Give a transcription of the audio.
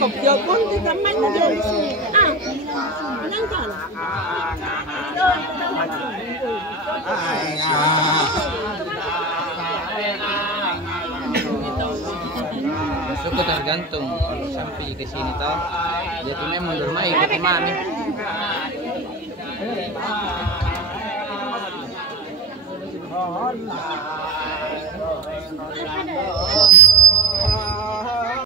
cục giờ con thì tắm mắt nó dần nâng còn Suku tergantung kalau sampai ke sini toh jadi memang bermain ikut mami.